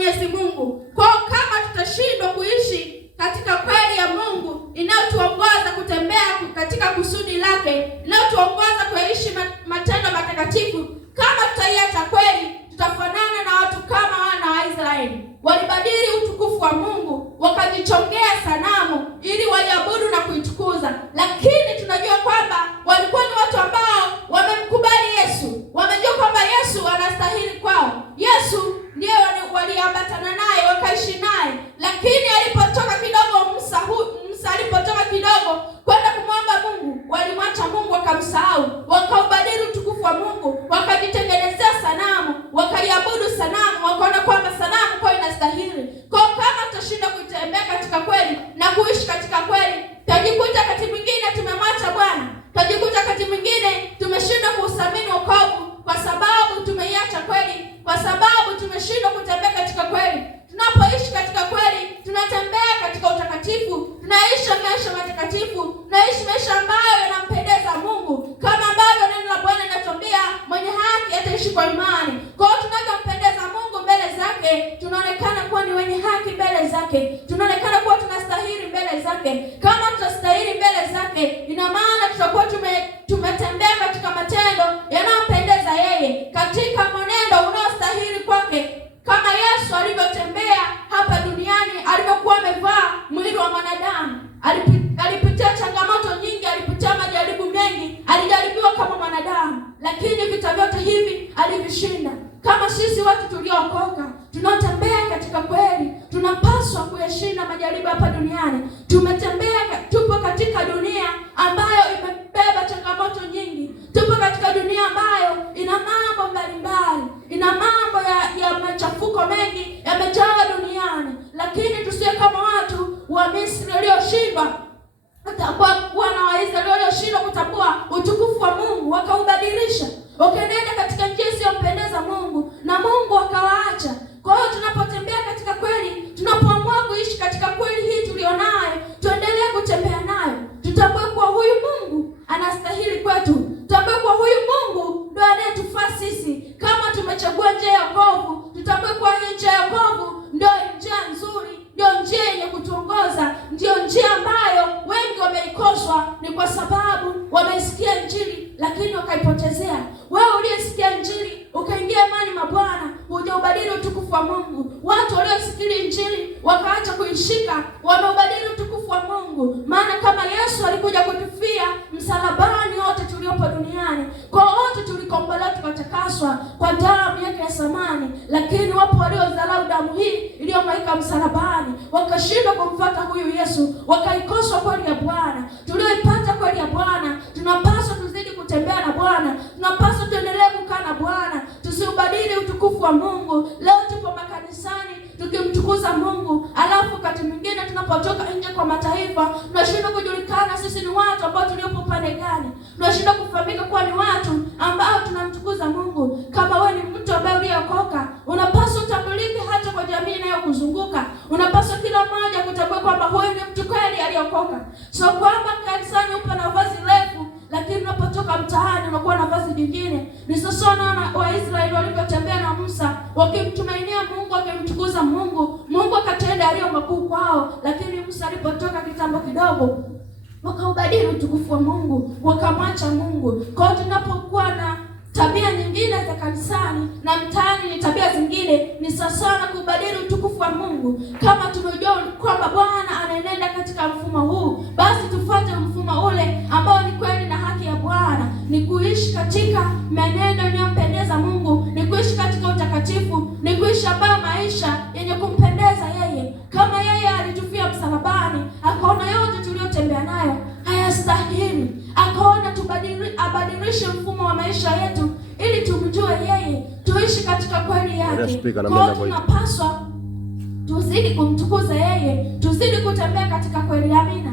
Mwenyezi Mungu. Kwa kama tutashindwa kuishi katika kweli ya Mungu inayotuongoza kutembea katika kusudi lake, inayotuongoza kuishi matendo matakatifu, kama tutaiacha kweli, tutafanana na watu kama wana wa Israeli. Walibadili utukufu wa Mungu, wakajichongea sanamu ili waiabudu na kuitukuza. Lakini tunajua kwamba walikuwa ni watu ambao wamemkubali Yesu, wamejua kwamba Yesu anastahili kwao. Yesu ndiye waliambatana naye, wakaishi naye. Lakini alipotoka kidogo Musa alipotoka kidogo kwenda kumwomba Mungu, walimwacha Mungu, wakamsahau, wakaubadili utukufu wa Mungu, wakajitengenezea sanamu, wakaiabudu sanamu, wakaona kwamba sanamu kwa inastahili. Kwa kama tutashinda kutembea katika kweli na kuishi katika kweli, tajikuta wakati mwingine tumemwacha Bwana, tajikuta wakati mwingine tumeshindwa kuuthamini wokovu kwa sababu tumeiacha kweli, kwa sababu tumeshindwa kutembea katika kweli. Tunapoishi katika kweli, tunatembea katika utakatifu, tunaishi maisha matakatifu, tunaishi maisha ambayo yanampendeza Mungu, kama ambavyo neno la Bwana linatuambia mwenye haki ataishi kwa imani. Kwa hiyo tunapompendeza Mungu mbele zake, tunaonekana kuwa ni wenye haki mbele zake, tunaonekana kuwa tunastahili mbele zake. Kama tutastahili mbele zake, ina maana tutakuwa tumetembea katika matendo yanayompendeza yeye, katika mwenendo unaostahili kwake, kama Yesu alivyotembea hapa duniani, alivyokuwa amevaa mwili wa mwanadamu. Alipitia changamoto nyingi, alipitia majaribu mengi, alijaribiwa kama mwanadamu, lakini vita vyote hivi alivishinda. Kama sisi watu tuliookoka, tunatembea katika kweli, tunapaswa kuyashinda majaribu hapa duniani. Tupo katika dunia ambayo imebeba changamoto nyingi. Tupo katika dunia ambayo ina mambo mbalimbali, ina mambo ya machafuko mengi yamejaa duniani. Lakini tusiwe kama watu wa Misri walioshindwa kutambua, wana wa Israeli walioshindwa kutambua utukufu wa Mungu, wakaubadilisha, wakaenda katika njia isiyompendeza Mungu, na Mungu akawaacha. Kwa hiyo tunapotembea katika kweli, tunapoamua kuishi katika kweli hii tulionayo, tuendelee kutembea nayo, tutambue kuwa huyu Mungu anastahili kwetu, tutambue kuwa huyu Mungu ndio anayetufaa sisi. Kama tumechagua njia ya wokovu, tutambue kuwa hii njia ya wokovu ndio njia nzuri, ndio njia yenye kutuongoza, ndio njia ambayo wengi wameikoswa, ni kwa sababu wameisikia Injili lakini wakaipotezea. Wewe uliyesikia Injili ukaingia imani mwa Bwana, hujaubadili utukufu wa Mungu. Watu waliosikia Injili wakaacha kuishika, wameubadili utukufu wa Mungu. Maana kama Yesu alikuja kutufia msalabani, wote tuliopo duniani, kwa wote tulikombolewa, tukatakaswa kwa damu yake ya thamani. Lakini wapo waliodharau damu hii iliyomwagika msalabani, wakashindwa kumfuata huyu Yesu, wakaikosa kweli ya Bwana. Tulioipata kweli ya Bwana, tunapaswa tuzidi kutembea na Bwana, tunapaswa tuendelee kukaa na Bwana, tusiubadili utukufu wa Mungu. Leo tupo makanisani tukimtukuza Mungu, alafu wakati mwingine tunapotoka nje kwa mataifa, tunashindwa kujulikana sisi ni watu ambao tuliopo pande gani, tunashindwa kufahamika kuwa ni watu ambao tunamtukuza Mungu. Kama wewe ni mtu ambaye uliokoka, unapaswa utambulike hata kwa jamii inayokuzunguka. Unapaswa kila mmoja kutambua kwamba huyu ni mtu kweli aliokoka. So kwamba kanisani upo na vazi refu, lakini unapotoka mtaani unakuwa na vazi jingine. Ni sasa na Waisraeli walipotembea na Musa, wakimtumainia Mungu, wakimtukuza Mungu, Mungu akatenda yaliyo makuu kwao. Lakini Musa alipotoka kitambo kidogo, wakaubadili utukufu wa Mungu, wakamwacha Mungu. Kwa hiyo tunapokuwa na tabia nyingine za kanisani na mtaani, ni tabia zingine, ni sasa na kubadili utukufu wa Mungu. Kama tumejua kwamba Bwana anaenenda katika mfumo huu, basi tufuate mfumo ule ambao ni kweli na haki ya Bwana, ni kuishi katika maneno yanayompendeza Mungu, ni kuishi katika utakatifu, ni kuishi ambayo maisha yenye kumpendeza yeye. Kama yeye alitufia msalabani, akaona yote tuliyotembea nayo hayastahili, akaona abadilishe mfumo wa maisha yetu ili tumjue yeye, tuishi katika kweli yake. Kwa tunapaswa tuzidi kumtukuza yeye, tuzidi kutembea katika kweli. Amina.